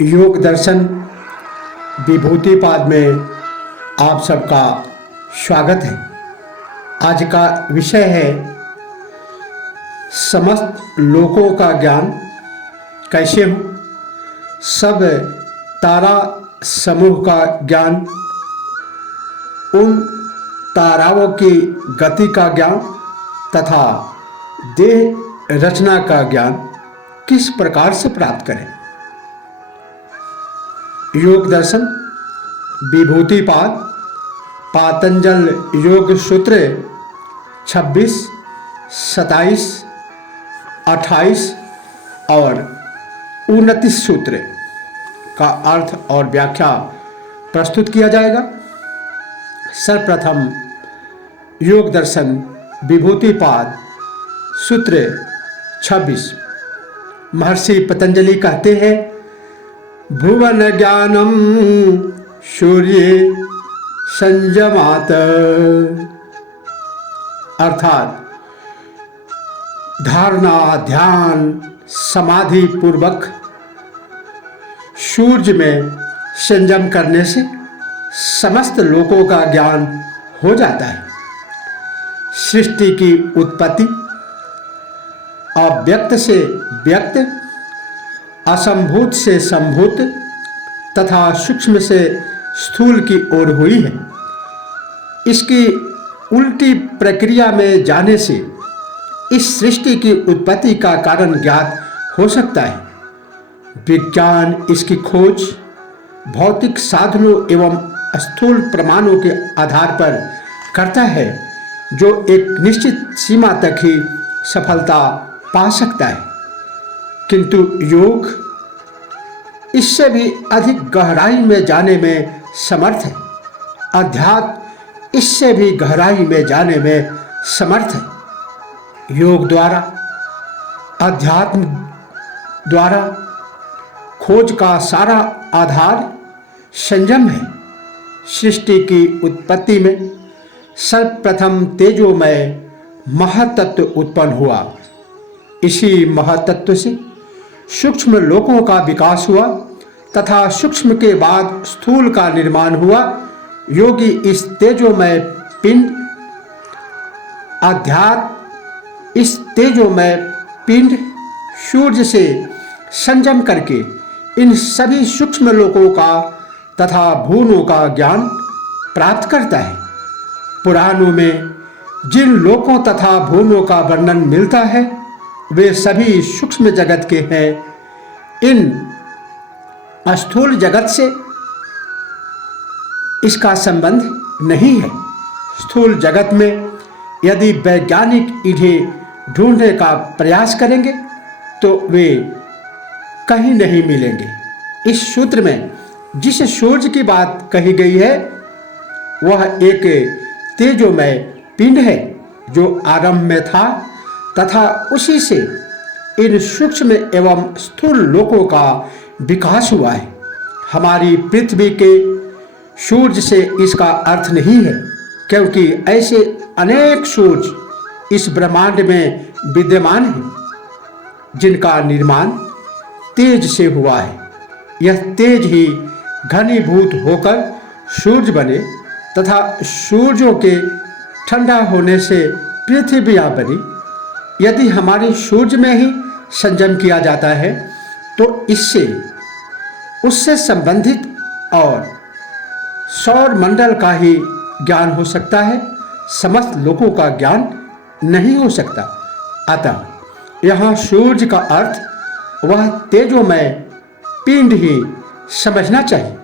योग दर्शन विभूतिपाद में आप सबका स्वागत है। आज का विषय है समस्त लोकों का ज्ञान कैसे हो। सब तारा समूह का ज्ञान, उन ताराओं की गति का ज्ञान तथा देह रचना का ज्ञान किस प्रकार से प्राप्त करें। योग दर्शन विभूतिपाद पातंजल योग सूत्र 26, 27, 28 और 29 सूत्र का अर्थ और व्याख्या प्रस्तुत किया जाएगा। सर्वप्रथम योग दर्शन विभूतिपाद सूत्र 26। महर्षि पतंजलि कहते हैं, भुवन ज्ञानम सूर्य संयमात, अर्थात धारणा ध्यान समाधि पूर्वक सूर्य में संयम करने से समस्त लोकों का ज्ञान हो जाता है। सृष्टि की उत्पत्ति, अव्यक्त से व्यक्त, असंभूत से संभूत तथा सूक्ष्म से स्थूल की ओर हुई है। इसकी उल्टी प्रक्रिया में जाने से इस सृष्टि की उत्पत्ति का कारण ज्ञात हो सकता है। विज्ञान इसकी खोज भौतिक साधनों एवं स्थूल प्रमाणों के आधार पर करता है, जो एक निश्चित सीमा तक ही सफलता पा सकता है। किंतु योग इससे भी अधिक गहराई में जाने में समर्थ है। अध्यात्म इससे भी गहराई में जाने में समर्थ है। योग द्वारा, अध्यात्म द्वारा खोज का सारा आधार संयम है। सृष्टि की उत्पत्ति में सर्वप्रथम तेजोमय महातत्व उत्पन्न हुआ। इसी महातत्व से सूक्ष्म लोकों का विकास हुआ तथा सूक्ष्म के बाद स्थूल का निर्माण हुआ। योगी इस तेजोमय पिंड, अध्यात्म इस तेजोमय पिंड सूर्य से संयम करके इन सभी सूक्ष्म लोकों का तथा भुवनों का ज्ञान प्राप्त करता है। पुराणों में जिन लोकों तथा भुवनों का वर्णन मिलता है वे सभी सूक्ष्म जगत के हैं। इन स्थूल जगत से इसका संबंध नहीं है। स्थूल जगत में यदि वैज्ञानिक इन्हें ढूंढने का प्रयास करेंगे तो वे कहीं नहीं मिलेंगे। इस सूत्र में जिस सूर्य की बात कही गई है वह एक तेजोमय पिंड है जो आरंभ में था तथा उसी से इन सूक्ष्म एवं स्थूल लोकों का विकास हुआ है। हमारी पृथ्वी के सूर्य से इसका अर्थ नहीं है, क्योंकि ऐसे अनेक सूर्य इस ब्रह्मांड में विद्यमान हैं जिनका निर्माण तेज से हुआ है। यह तेज ही घनीभूत होकर सूर्य बने तथा सूर्यों के ठंडा होने से पृथ्वियाँ बनी। यदि हमारे सूर्य में ही संयम किया जाता है तो इससे उससे संबंधित और सौर मंडल का ही ज्ञान हो सकता है। समस्त लोगों का ज्ञान नहीं हो सकता। अतः यहाँ सूर्य का अर्थ वह तेजोमय पिंड ही समझना चाहिए।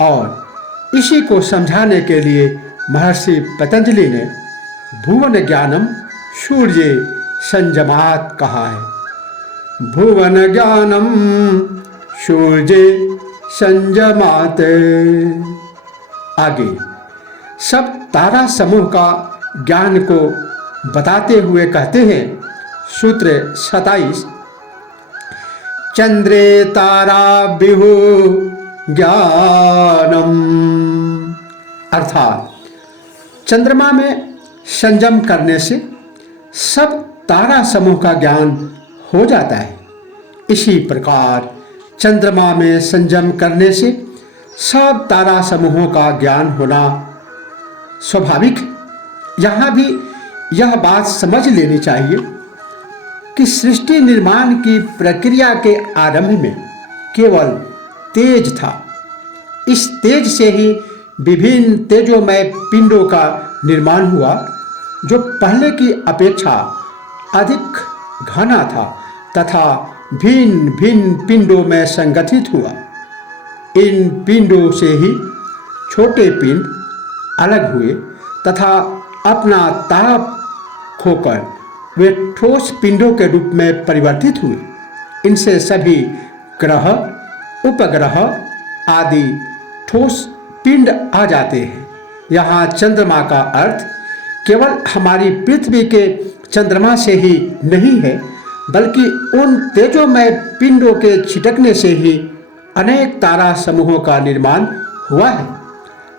और इसी को समझाने के लिए महर्षि पतंजलि ने भुवन ज्ञानम सूर्य संयमात कहा है। भुवन ज्ञानम सूर्य संयमात। आगे सब तारा समूह का ज्ञान को बताते हुए कहते हैं, सूत्र 27, चंद्रे तारा विहु ज्ञानम, अर्थात चंद्रमा में संयम करने से सब तारा समूह का ज्ञान हो जाता है। इसी प्रकार चंद्रमा में संयम करने से सब तारा समूहों का ज्ञान होना स्वाभाविक है। यहाँ भी यह बात समझ लेनी चाहिए कि सृष्टि निर्माण की प्रक्रिया के आरंभ में केवल तेज था। इस तेज से ही विभिन्न तेजोमय पिंडों का निर्माण हुआ, जो पहले की अपेक्षा अधिक घना था तथा भिन्न भिन्न पिंडों में संगठित हुआ। इन पिंडों से ही छोटे पिंड अलग हुए तथा अपना ताप खोकर वे ठोस पिंडों के रूप में परिवर्तित हुए। इनसे सभी ग्रह, उपग्रह आदि ठोस पिंड आ जाते हैं। यहाँ चंद्रमा का अर्थ केवल हमारी पृथ्वी के चंद्रमा से ही नहीं है, बल्कि उन तेजोमय पिंडों के छिटकने से ही अनेक तारा समूहों का निर्माण हुआ है।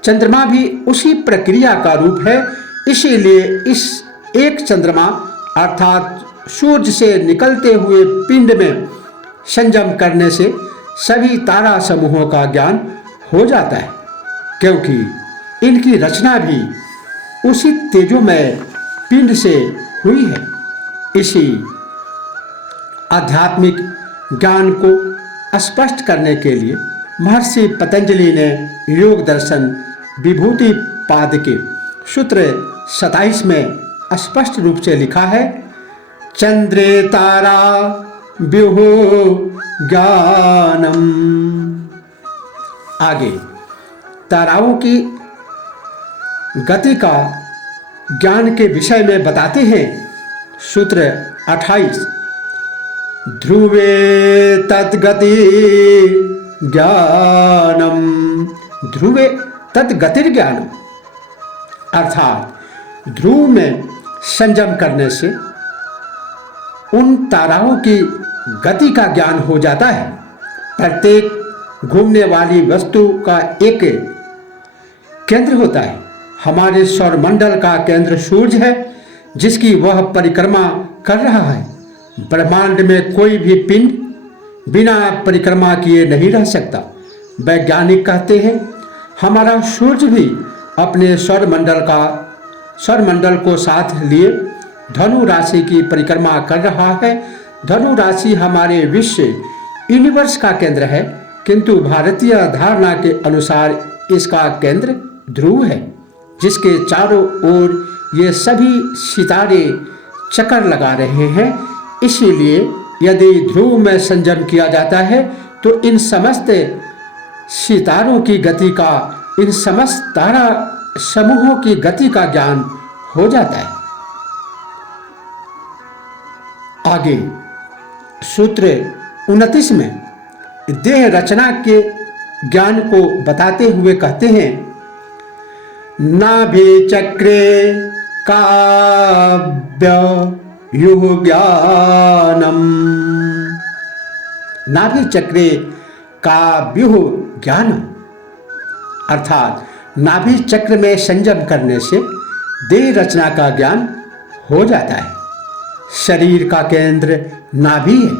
चंद्रमा भी उसी प्रक्रिया का रूप है। इसीलिए इस एक चंद्रमा अर्थात सूर्य से निकलते हुए पिंड में संयम करने से सभी तारा समूहों का ज्ञान हो जाता है, क्योंकि इनकी रचना भी उसी तेजोमय पिंड से हुई है। इसी आध्यात्मिक ज्ञान को स्पष्ट करने के लिए महर्षि पतंजलि ने योग दर्शन विभूति पाद के सूत्र 27 में स्पष्ट रूप से लिखा है, चंद्रे तारा व्यूहो ज्ञानम। आगे ताराओं की गति का ज्ञान के विषय में बताते हैं सूत्र 28, ध्रुवे तद्गति ज्ञानम। ध्रुवे तद्गतिर्ज्ञानम अर्थात ध्रुव में संयम करने से उन ताराओं की गति का ज्ञान हो जाता है। प्रत्येक घूमने वाली वस्तु का एक केंद्र होता है। हमारे सौरमंडल का केंद्र सूर्य है, जिसकी वह परिक्रमा कर रहा है। ब्रह्मांड में कोई भी पिंड बिना परिक्रमा किए नहीं रह सकता। वैज्ञानिक कहते हैं हमारा सूर्य भी अपने सौरमंडल को साथ लिए धनु राशि की परिक्रमा कर रहा है। धनु राशि हमारे विश्व यूनिवर्स का केंद्र है, किंतु भारतीय धारणा के अनुसार इसका केंद्र ध्रुव है, जिसके चारों ओर ये सभी सितारे चक्कर लगा रहे हैं। इसीलिए यदि ध्रुव में संयम किया जाता है तो इन समस्त सितारों की गति का, इन समस्त तारा समूहों की गति का ज्ञान हो जाता है। आगे सूत्र 29 में देह रचना के ज्ञान को बताते हुए कहते हैं, नाभि चक्रे काव्य युग ज्ञानम। नाभि चक्रे काव्युः ज्ञानम अर्थात नाभि चक्र में संयम करने से देह रचना का ज्ञान हो जाता है। शरीर का केंद्र नाभि है।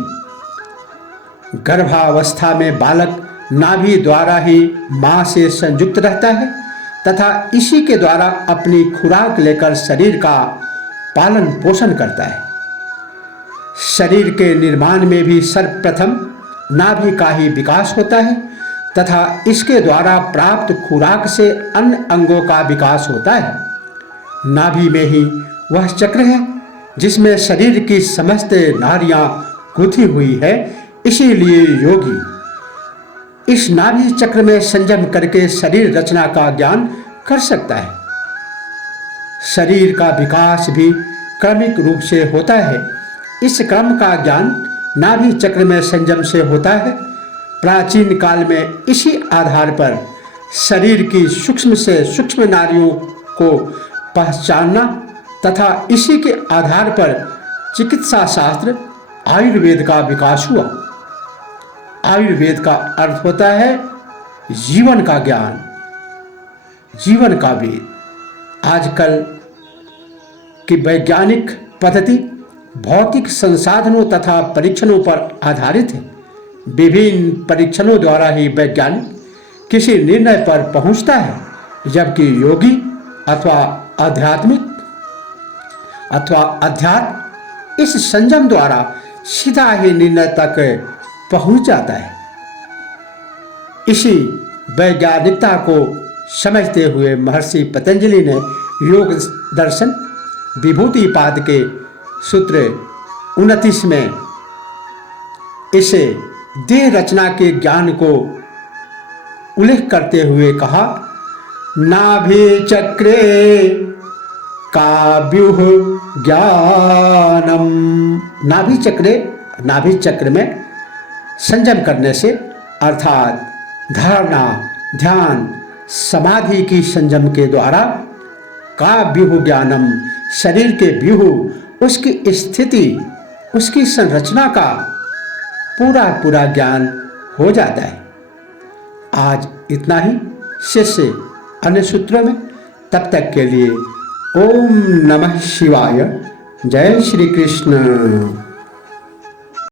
गर्भावस्था में बालक नाभि द्वारा ही मां से संयुक्त रहता है तथा इसी के द्वारा अपनी खुराक लेकर शरीर का पालन पोषण करता है। शरीर के निर्माण में भी सर्वप्रथम नाभि का ही विकास होता है तथा इसके द्वारा प्राप्त खुराक से अन्य अंगों का विकास होता है। नाभि में ही वह चक्र है जिसमें शरीर की समस्त नाड़ियां गुथी हुई है। इसीलिए योगी इस नाभि चक्र में संयम करके शरीर रचना का ज्ञान कर सकता है। शरीर का विकास भी क्रमिक रूप से होता है। इस क्रम का ज्ञान नाभि चक्र में संयम से होता है। प्राचीन काल में इसी आधार पर शरीर की सूक्ष्म से सूक्ष्म नाड़ियों को पहचानना तथा इसी के आधार पर चिकित्सा शास्त्र आयुर्वेद का विकास हुआ। आयुर्वेद का अर्थ होता है जीवन का ज्ञान, जीवन का वेद। आजकल की वैज्ञानिक पद्धति भौतिक संसाधनों तथा परीक्षणों पर आधारित है, विभिन्न परीक्षणों द्वारा ही वैज्ञानिक किसी निर्णय पर पहुंचता है, जबकि योगी अथवा अध्यात्म इस संयम द्वारा सीधा ही निर्णय तक पहुंच जाता है। इसी वैज्ञानिकता को समझते हुए महर्षि पतंजलि ने योग दर्शन विभूतिपाद के सूत्र 29 में इसे देह रचना के ज्ञान को उल्लेख करते हुए कहा, नाभि चक्रे काव्युः ज्ञानम। नाभि चक्र में संयम करने से अर्थात धारणा, ध्यान, समाधि की संयम के द्वारा काव्युः ज्ञानम, शरीर के व्यूह, उसकी स्थिति, उसकी संरचना का पूरा ज्ञान हो जाता है। आज इतना ही, शेष अन्य सूत्रों में। तब तक के लिए ओम नमः शिवाय। जय श्री कृष्ण।